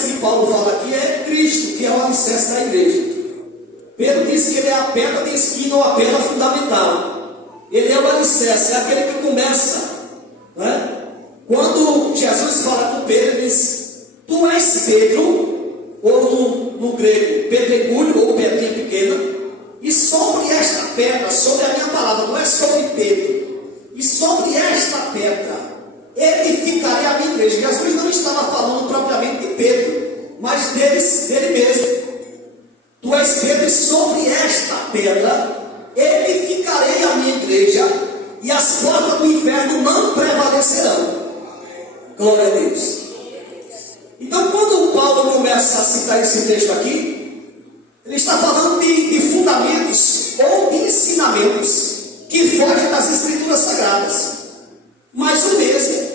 alicerce que Paulo fala aqui é Cristo, que é o alicerce da igreja. Pedro disse que ele é a pedra de esquina ou a pedra fundamental. Ele é o alicerce, é aquele que começa, né? Quando Jesus fala com Pedro, ele diz: tu és Pedro, ou no grego, pedregulho ou pedrinha pequena, e sobre esta pedra, sobre a minha palavra, não é sobre Pedro, e sobre esta pedra edificarei a minha igreja. Jesus não estava falando propriamente de Pedro, mas dele mesmo. Tu és Pedro, e sobre esta pedra edificarei a minha igreja, e as portas do inferno não prevalecerão. Glória a Deus. Então, quando Paulo começa a citar esse texto aqui, ele está falando de fundamentos ou de ensinamentos que fogem das Escrituras Sagradas. Mas o mesmo,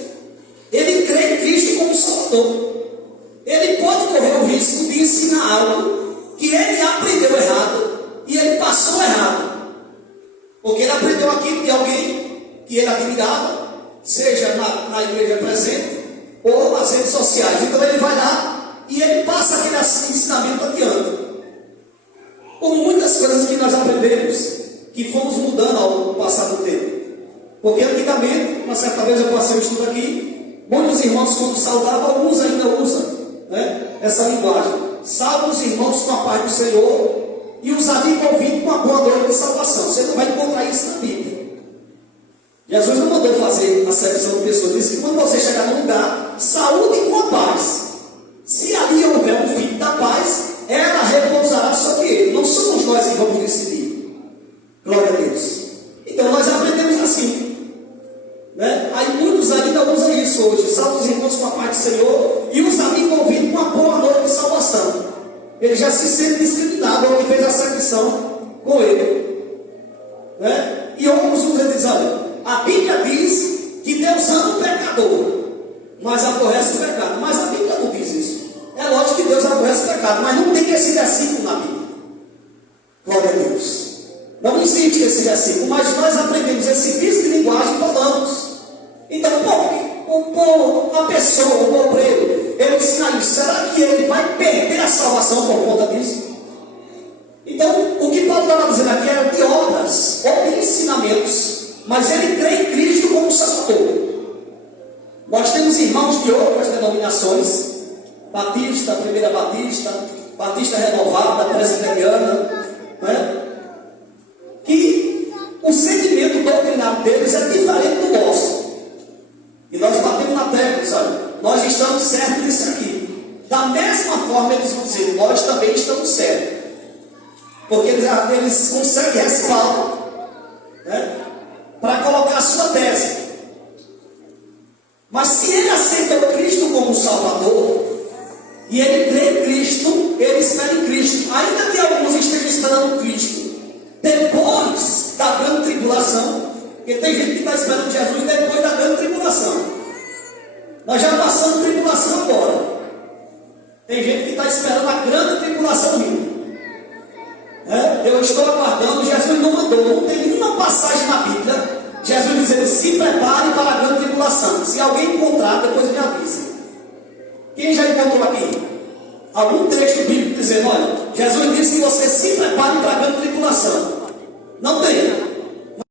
ele crê em Cristo como Salvador. Ele pode correr o risco de ensinar algo que ele aprendeu errado e ele passou errado, porque ele aprendeu aquilo de alguém que ele admirava, seja na igreja presente ou nas redes sociais. Então ele vai lá e ele passa aquele ensinamento adiante. Como muitas coisas que nós aprendemos, que fomos mudando ao passar do tempo. Porque antigamente, uma certa vez eu passei um estudo aqui, muitos irmãos quando saudavam, alguns ainda usam, né, essa linguagem. Salve os irmãos com a paz do Senhor e os amigos ouvindo com a boa noite de salvação. Você não vai encontrar isso na Bíblia. Jesus não mandou fazer acepção de pessoas. Ele disse que quando você chegar num lugar, saúde com a paz. Se ali houver um filho da paz, ela repousará sobre ele. Não somos nós que vamos decidir. Glória a Deus. Então nós aprendemos assim, né? Aí muitos ainda usam isso hoje. Salve os irmãos com a paz do Senhor e os amigos ouvindo com a boa noite de salvação. Ele já se sente discriminado, ou que fez essa missão com ele, né? E alguns dizem: olha, a Bíblia diz que Deus ama o pecador, mas aborrece o pecado. Mas a Bíblia não diz isso. É lógico que Deus aborrece o pecado, mas não tem esse versículo na Bíblia. Glória a Deus. Não existe esse versículo, mas nós aprendemos esse vício de linguagem e falamos. Então, a pessoa, o obreiro, ele ensina isso. Será que ele vai perder a salvação por conta disso? Então, o que Paulo estava dizendo aqui era de obras ou de ensinamentos, mas ele crê em Cristo como Salvador. Nós temos irmãos de outras denominações, Batista, Primeira Batista, Batista Renovada, Presbiteriana, né? Que o segmento doutrinário deles é diferente do nosso. E nós batemos na tecla, olha, nós estamos certos nisso aqui. Da mesma forma eles vão dizer, nós também estamos certos. Porque eles conseguem respaldo, né, para colocar a sua tese. Mas se ele aceita o Cristo como Salvador, e ele crê em Cristo, ele espera em Cristo, ainda que alguns estejam esperando Cristo depois da grande tribulação, porque tem gente que está esperando Jesus depois da grande tribulação. Nós já passamos tribulação agora. Tem gente que está esperando a grande tribulação vindo. Eu estou aguardando, Jesus não mandou, não tem nenhuma passagem na Bíblia Jesus dizendo: se prepare para a grande tribulação. Se alguém encontrar, depois me avise. Quem já encontrou aqui algum texto bíblico dizendo: olha, Jesus disse que você se prepare para a grande tribulação? Não tem.